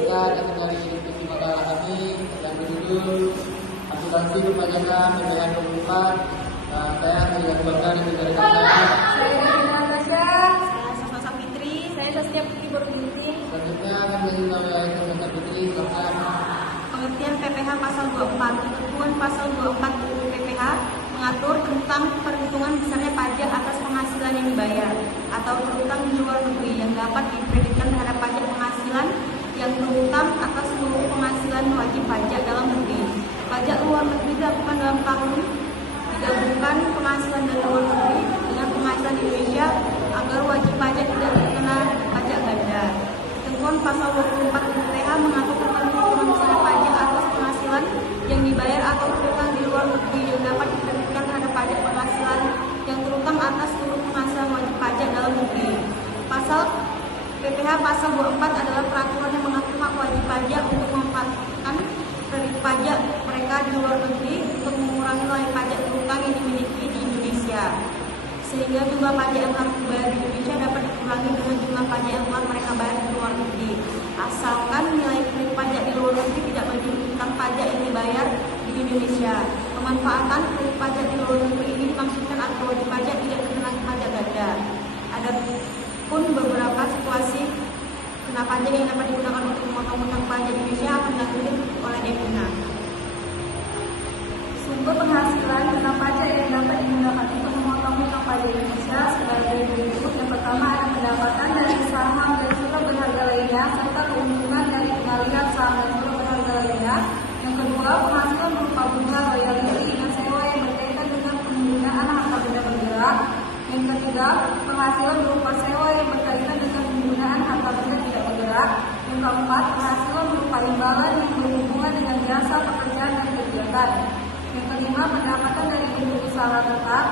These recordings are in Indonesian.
lanjutkan dari diskusi makalah kami yang berjudul Asuransi Perpajakan PPH 24. Saya tidak Bakar dari saya. Saya Dina Natasha. Saya Sasa Fitri. Saya Saskia Putri Borobinting. Selanjutnya kami menyampaikan Sasa Fitri tentang pengertian PPH pasal 24. Ketentuan pasal 24 UU PPH mengatur tentang perhitungan besarnya pajak atas penghasilan yang dibayar atau terutang di luar negeri yang dapat dikreditkan terhadap pajak penghasilan yang terutang atas seluruh penghasilan wajib pajak dalam negeri. Pajak luar negeri dilakukan dalam tahun digabungkan penghasilan dari luar negeri dengan penghasilan Indonesia agar wajib pajak tidak terkena pajak ganda. Ketentuan pasal 24 UPH mengatur tentang perhitungan besar pajak atas penghasilan yang dibayar atau terutang di luar negeri yang dapat dikreditkan terhadap pajak penghasilan yang terutang atas seluruh penghasilan wajib pajak dalam negeri. Pasal PPH pasal 24 adalah peraturan yang mengatur hak wajib pajak untuk memanfaatkan kredit pajak mereka di luar negeri untuk mengurangi nilai pajak terutang yang dimiliki di Indonesia, sehingga jumlah pajak yang harus dibayar di Indonesia dapat dikurangi dengan jumlah pajak yang telah mereka bayar di luar negeri, asalkan nilai kredit pajak di luar negeri tidak melebihi tentang pajak yang dibayar di Indonesia. Pemanfaatan kredit pajak di luar negeri ini dimaksudkan agar wajib pajak tidak terkena pajak ganda. Ada pun beberapa situasi kena pajak yang dapat digunakan untuk memotong pajak di Indonesia akan dilakukan oleh Devina. Sumber penghasilan kena pajak yang dapat digunakan untuk memotong hutang pajak Indonesia sebagai berikut. Yang pertama ada pendapatan dari saham dan surat berharga lainnya serta keuntungan dari pengalihan saham dan surat berharga lainnya. Yang kedua, penghasilan berupa bunga, royalti, dan sewa yang berkaitan dengan penggunaan harta benda bergerak. Yang ketiga, penghasilan berupa sewa yang berkaitan dengan penggunaan harta benda tidak bergerak. Yang keempat, penghasilan berupa imbalan yang berhubungan dengan jasa, pekerjaan, dan kegiatan. Yang kelima, pendapatan dari bentuk usaha tetap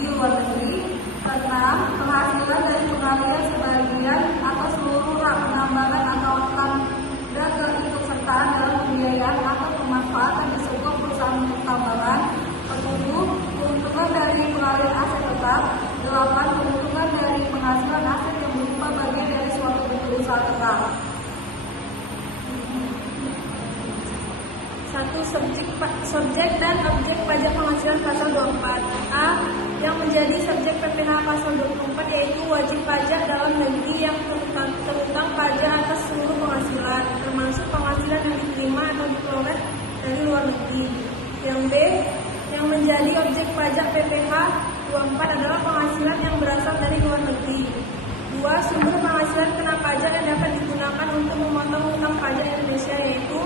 di luar negeri. Keenam, penghasilan dari pengalihan sebagian atau seluruh hak penambangan atau tanda keikutsertaan dalam pembiayaan atau pemanfaatan di sebuah perusahaan pertambangan. Ketujuh, keuntungan dari pengalihan aset tetap. Delapan, keuntungan dari penghasilan aset yang berupa bagian dari suatu bentuk usaha tetap. 1. Subjek dan objek pajak penghasilan pasal 24. A. Yang menjadi subjek PPH pasal 24 yaitu wajib pajak dalam negeri yang terutang pajak atas seluruh penghasilan, termasuk penghasilan yang diterima atau diperoleh dari luar negeri. Yang B. Yang menjadi objek pajak PPH 24 adalah penghasilan yang berasal dari luar negeri. 2. Sumber penghasilan kena pajak yang dapat digunakan untuk memotong hutang pajak Indonesia yaitu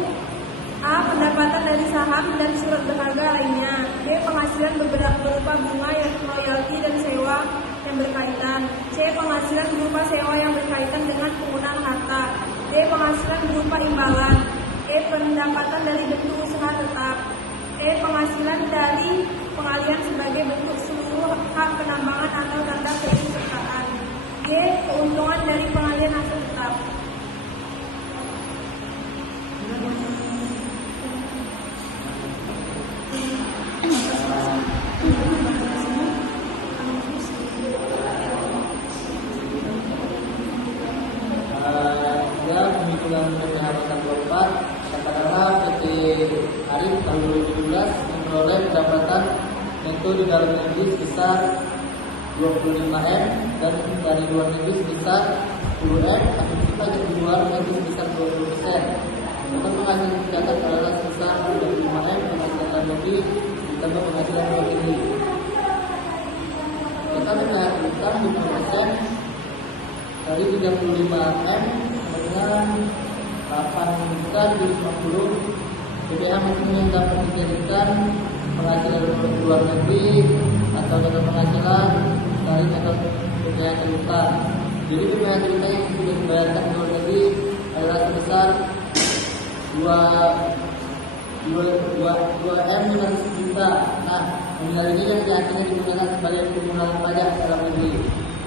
A. Pendapatan dari saham dan surat berharga lainnya. B. Penghasilan berupa bunga, royalti, dan sewa yang berkaitan. C. Penghasilan berupa sewa yang berkaitan dengan penggunaan harta. D. Penghasilan berupa imbalan. E. Pendapatan dari bentuk usaha tetap. E. Penghasilan dari pengalihan sebagai bentuk seluruh hak penambangan atau tanda keikutsertaan. G. Keuntungan dari pengalihan aset tetap. Pemikulan PPH pasal 24 yang pertama PT Arif tahun 2017 memperoleh pendapatan neto di dalam negeri sebesar 25M dan dari luar negeri sebesar 10M, asumsi pajak di luar negeri sebesar 20%. Total penghasilan tercatat adalah sebesar 25M penghasilan dalam negeri ditambah penghasilan luar negeri. Total penghasilan 20% dari 35M dengan 8.750 PPH maksimum yang dapat dijadikan penghasilan luar negeri atau total penghasilan dari total PPH terutang. Jadi PPH terutang yang sudah dibayarkan luar negeri adalah sebesar 2M dengan 10 juta. Nah, nominal ini yang akhirnya digunakan sebagai pengurangan pajak dalam negeri.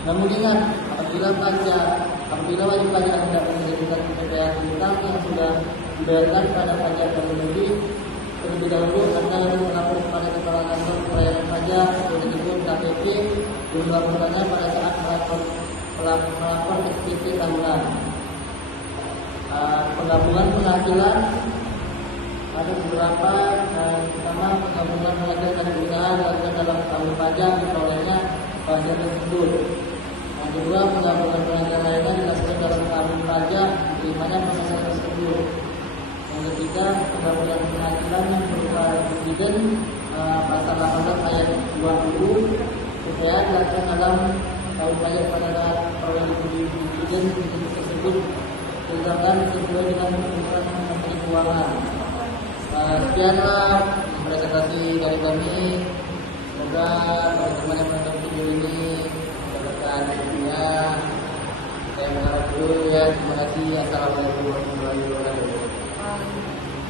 Namun ingat, apabila wajib pajak tidak menjadikan PPH terutang yang sudah dibayarkan pada pajak dalam negeri, terlebih dahulu Anda harus melapor kepada Kepala Kantor Pelayanan Pajak atau disebut KPP dan melaporkannya pada saat melapor SPT tahunan. penggabungan penghasilan ada beberapa, pertama penggabungan penghasilan dari usaha dilakukan dalam tahun pajak diperolehnya penghasilan tersebut. Yang kedua, penggabungan penghasilan lainnya dilakukan dalam tahun pajak diterimanya penghasilan tersebut. Yang ketiga, penggabungan penghasilan yang berupa dividen pasal 18 ayat 20 supaya dilakukan dalam tahun pajak pada saat perolehan dividen tersebut ditetapkan sesuai dengan peraturan Menteri Keuangan. Sekianlah presentasi dari kami. Semoga teman-teman yang menonton video ini mendapatkan ilmunya. Saya mengharap dulu ya. Terima kasih. Assalamualaikum warahmatullahi wabarakatuh.